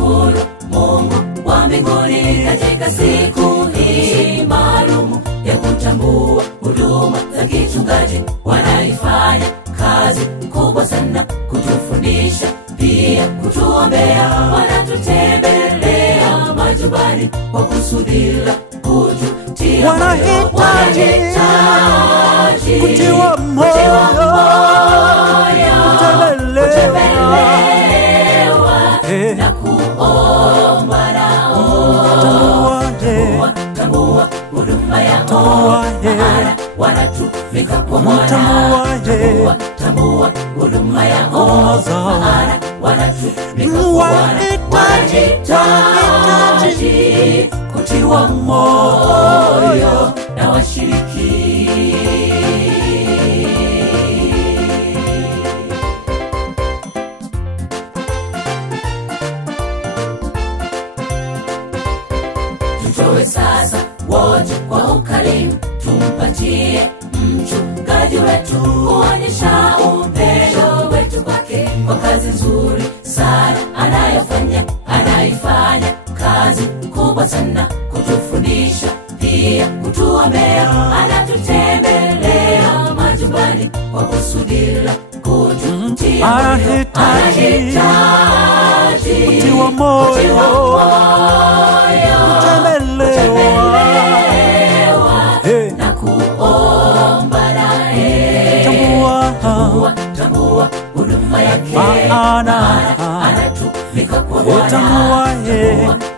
tumshukuru Mungu wa mbinguni katika siku hii maalumu ya kutambua huduma za kichungaji. Wanaifanya kazi kubwa sana kutufundisha, pia kutuombea. Wanatutembelea majumbani kwa kusudi la kututia. Wanahitaji kutiwa moyo, kutembelewa na kuomba nao. Tambua huduma yao, maana wanatumika kwa Bwana. Tambua huduma yao, maana wanatumika kwa Bwana. Wanahitaji kutiwa moyo na washiriki. Tutoe sasa wote kwa ukarimu, tumpatie mchungaji wetu, kuonyesha upendo wetu kwake kwa kazi nzuri sana anaifanya kazi kubwa sana kutufundisha, pia kutuombea. Anatutembelea majumbani kwa kusudi la kututia. Anahitaji kutiwa moyo, kutembelewa na kuomba naye. Tambua huduma yake, maana anatumika kwa Bwana.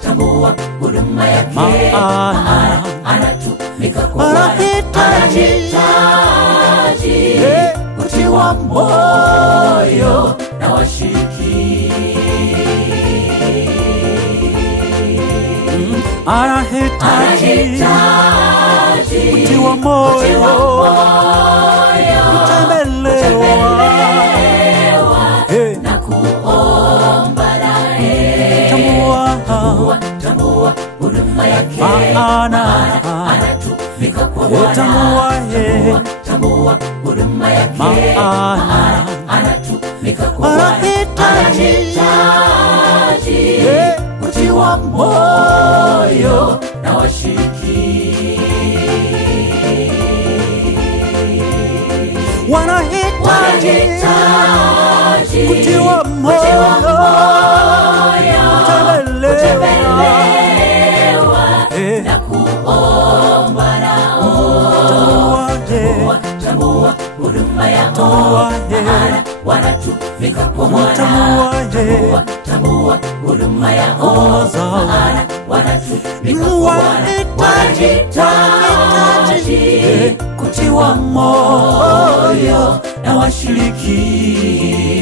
Tambua huduma yake, maana anatumika kwa Bwana. Anahitaji kutiwa moyo na washiriki. Anahitaji kutiwa moyo, kutembelewa na kuomba naye. Tambua huduma yake, maana anatumika kwa Bwana. Tambua huduma yake, maana anatumika kwa Bwana. Anahitaji kutiwa moyo na washiriki. Wanahitaji kutiwa moyo, kutembelewa na kuomba nao. Tambua huduma yao, maana wanatumika kwa Bwana. Tambua huduma yao, maana wanatumika kwa Bwana. Wanahitaji kutiwa moyo na washiriki.